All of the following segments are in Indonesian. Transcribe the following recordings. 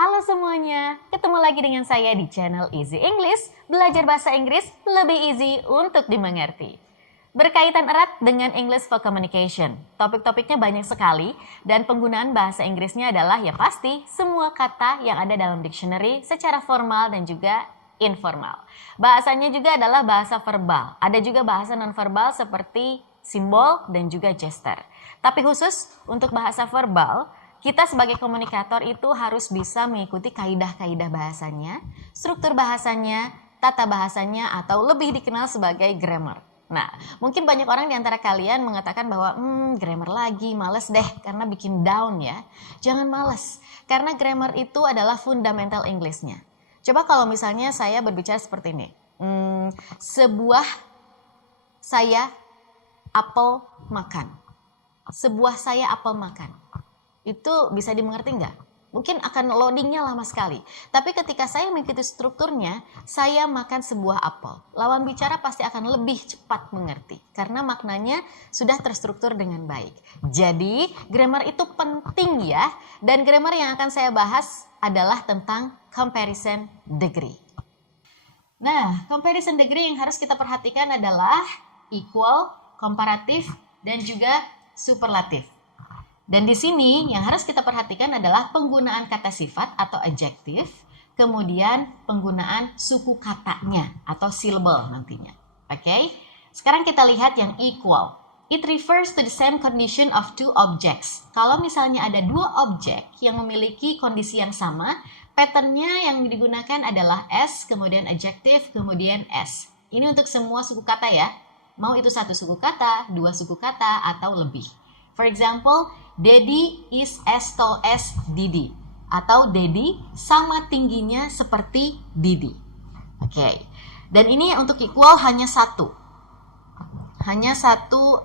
Halo semuanya, ketemu lagi dengan saya di channel Easy English, belajar bahasa Inggris lebih easy untuk dimengerti. Berkaitan erat dengan English for Communication, topik-topiknya banyak sekali dan penggunaan bahasa Inggrisnya adalah ya pasti semua kata yang ada dalam dictionary secara formal dan juga informal. Bahasanya juga adalah bahasa verbal, ada juga bahasa nonverbal seperti simbol dan juga gesture. Tapi khusus untuk bahasa verbal, kita sebagai komunikator itu harus bisa mengikuti kaidah-kaidah bahasanya, struktur bahasanya, tata bahasanya, atau lebih dikenal sebagai grammar. Nah, mungkin banyak orang di antara kalian mengatakan bahwa grammar lagi, males deh karena bikin down ya. Jangan males, karena grammar itu adalah fundamental English-nya. Coba kalau misalnya saya berbicara seperti ini. Sebuah saya apel makan. Sebuah saya apel makan. Itu bisa dimengerti nggak? Mungkin akan loadingnya lama sekali. Tapi ketika saya mengikuti strukturnya, saya makan sebuah apel. Lawan bicara pasti akan lebih cepat mengerti. Karena maknanya sudah terstruktur dengan baik. Jadi, grammar itu penting ya. Dan grammar yang akan saya bahas adalah tentang comparison degree. Nah, comparison degree yang harus kita perhatikan adalah equal, komparatif, dan juga superlatif. Dan di sini yang harus kita perhatikan adalah penggunaan kata sifat atau adjektif, kemudian penggunaan suku katanya atau syllable nantinya. Oke? Sekarang kita lihat yang equal. It refers to the same condition of two objects. Kalau misalnya ada dua objek yang memiliki kondisi yang sama, patternnya yang digunakan adalah S, kemudian adjektif, kemudian S. Ini untuk semua suku kata ya. Mau itu satu suku kata, dua suku kata, atau lebih. For example, Daddy is as tall as Didi. Atau Daddy sama tingginya seperti Didi. Oke. Dan ini untuk equal hanya satu. Hanya satu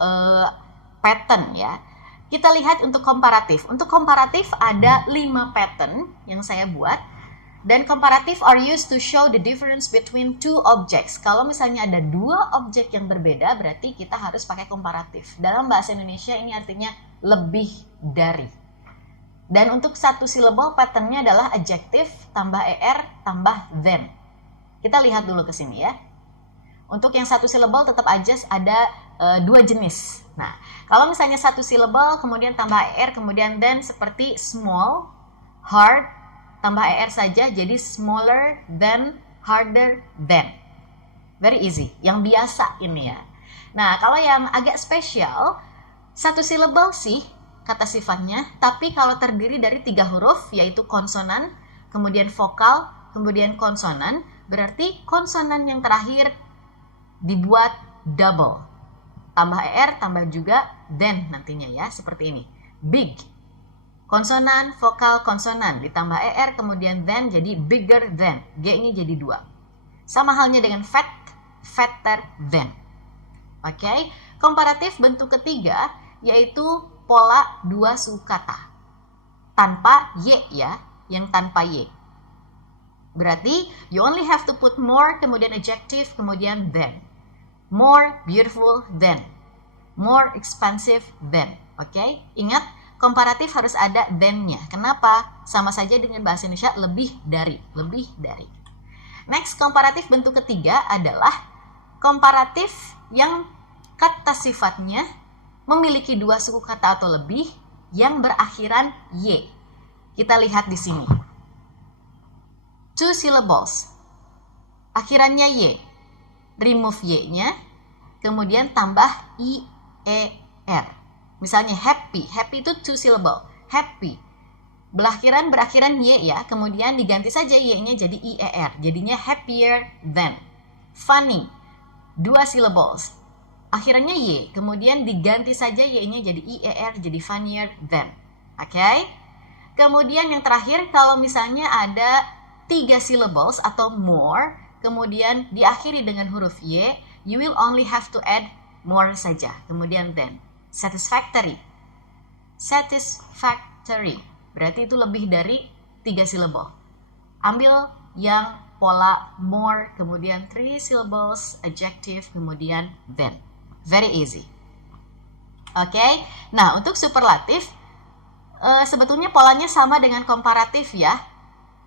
pattern ya. Kita lihat untuk komparatif. Untuk komparatif ada 5 pattern yang saya buat. Dan komparatif are used to show the difference between two objects. Kalau misalnya ada dua objek yang berbeda, berarti kita harus pakai komparatif. Dalam bahasa Indonesia ini artinya lebih dari. Dan untuk satu syllable patternnya adalah adjektif tambah er tambah than. Kita lihat dulu ke sini ya. Untuk yang satu syllable tetap aja ada dua jenis. Nah, kalau misalnya satu syllable kemudian tambah er kemudian than seperti small, hard, tambah er saja jadi smaller than, harder than. Very easy, yang biasa ini ya. Nah, kalau yang agak spesial, satu syllable sih kata sifatnya, tapi kalau terdiri dari 3 huruf, yaitu konsonan, kemudian vokal, kemudian konsonan, berarti konsonan yang terakhir dibuat double. Tambah er, tambah juga than nantinya ya, seperti ini. Big. Konsonan, vokal, konsonan, ditambah er, kemudian than jadi bigger than. G-nya jadi 2. Sama halnya dengan fat, fatter than. Oke, komparatif bentuk ketiga yaitu pola 2 suku kata. Tanpa y ya, yang tanpa y. Berarti you only have to put more, kemudian adjective, kemudian than. More beautiful than. More expensive than. Oke, ingat komparatif harus ada than-nya. Kenapa? Sama saja dengan bahasa Indonesia lebih dari, lebih dari. Next, komparatif bentuk ketiga adalah komparatif yang kata sifatnya memiliki 2 suku kata atau lebih yang berakhiran y. Kita lihat di sini. 2 syllables. Akhirannya y. Remove y-nya, kemudian tambah i, e, r. Misalnya happy, happy itu 2 syllable, happy. Berakhiran y ya, kemudian diganti saja y-nya jadi i-er, jadinya happier than. Funny, 2 syllables. Akhirannya y, kemudian diganti saja y-nya jadi i-er, jadi funnier than. Oke? Kemudian yang terakhir, kalau misalnya ada 3 syllables atau more, kemudian diakhiri dengan huruf y, you will only have to add more saja, kemudian than. Satisfactory. Satisfactory. Berarti itu lebih dari 3 syllable. Ambil yang pola more, kemudian 3 syllables, adjective, kemudian than. Very easy. Oke. Nah, untuk superlatif sebetulnya polanya sama dengan komparatif ya.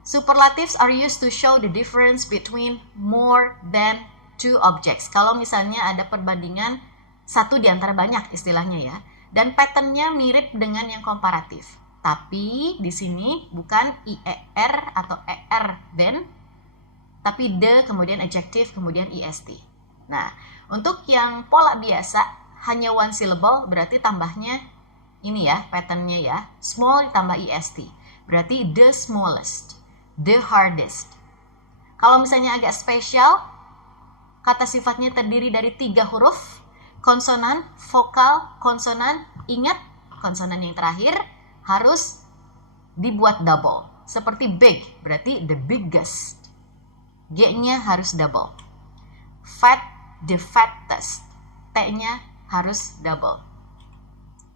Superlatives are used to show the difference between more than two objects. Kalau misalnya ada perbandingan satu di antara banyak istilahnya ya. Dan patternnya mirip dengan yang komparatif. Tapi di sini bukan IER atau ER than, tapi the, kemudian adjective, kemudian EST. Nah, untuk yang pola biasa, hanya one syllable, berarti tambahnya ini ya, patternnya ya. Small ditambah EST. Berarti the smallest, the hardest. Kalau misalnya agak spesial, kata sifatnya terdiri dari 3 huruf, konsonan, vokal, konsonan. Ingat, konsonan yang terakhir harus dibuat double. Seperti big, berarti the biggest. G-nya harus double. Fat, the fattest. T-nya harus double.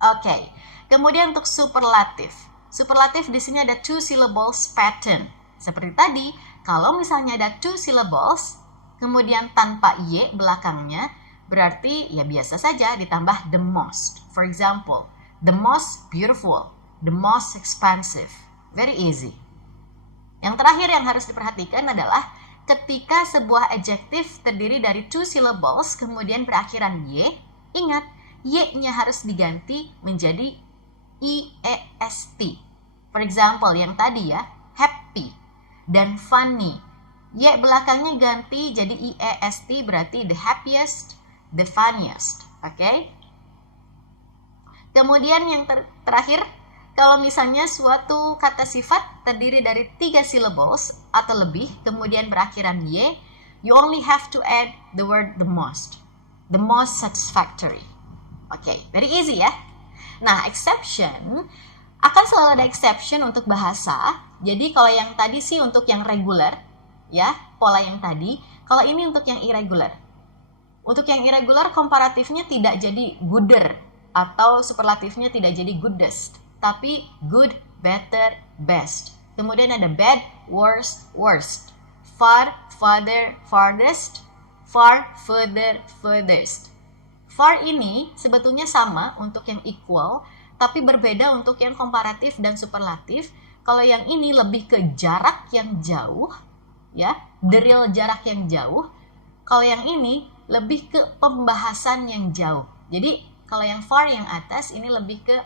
Oke, kemudian untuk superlatif. Superlatif di sini ada 2 syllables pattern. Seperti tadi, kalau misalnya ada 2 syllables, kemudian tanpa y belakangnya, berarti ya biasa saja ditambah the most. For example, the most beautiful, the most expensive. Very easy. Yang terakhir yang harus diperhatikan adalah ketika sebuah adjektif terdiri dari 2 syllables kemudian berakhiran y, ingat y-nya harus diganti menjadi iest. For example, yang tadi ya, happy dan funny. Y belakangnya ganti jadi iest, berarti the happiest, the funniest. Oke? Kemudian yang terakhir, kalau misalnya suatu kata sifat terdiri dari 3 syllables atau lebih, kemudian berakhiran y, you only have to add the word the most. The most satisfactory. Oke, very easy ya. Nah, exception, akan selalu ada exception untuk bahasa. Jadi kalau yang tadi sih untuk yang regular, ya, pola yang tadi. Kalau ini untuk yang irregular. Untuk yang irregular, komparatifnya tidak jadi gooder, atau superlatifnya tidak jadi goodest, tapi good, better, best. Kemudian ada bad, worst, worst. Far, farther, farthest. Far, further, furthest. Far ini sebetulnya sama untuk yang equal, tapi berbeda untuk yang komparatif dan superlatif. Kalau yang ini lebih ke jarak yang jauh, ya, the real jarak yang jauh. Kalau yang ini lebih ke pembahasan yang jauh. Jadi kalau yang far yang atas ini lebih ke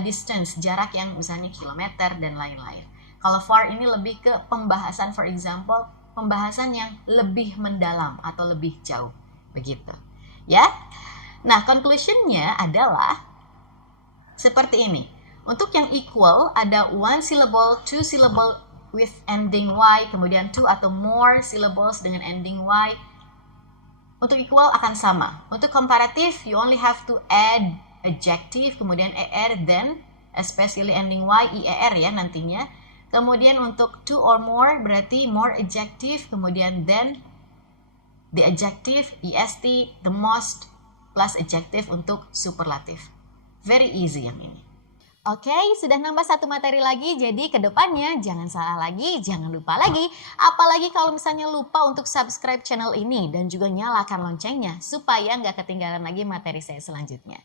distance, jarak yang misalnya kilometer dan lain-lain. Kalau far ini lebih ke pembahasan, for example, pembahasan yang lebih mendalam atau lebih jauh. Begitu. Ya. Nah, conclusionnya adalah seperti ini. Untuk yang equal ada 1 syllable, 2 syllable with ending y, kemudian 2 atau more syllables dengan ending y. Untuk equal akan sama. Untuk komparatif, you only have to add adjective, kemudian er, then, especially ending y, ier ya nantinya. Kemudian untuk 2 or more, berarti more adjective, kemudian then, the adjective, est, the most, plus adjective untuk superlatif. Very easy yang ini. Oke, sudah nambah 1 materi lagi, jadi kedepannya jangan salah lagi, jangan lupa lagi. Apalagi kalau misalnya lupa untuk subscribe channel ini dan juga nyalakan loncengnya supaya nggak ketinggalan lagi materi saya selanjutnya.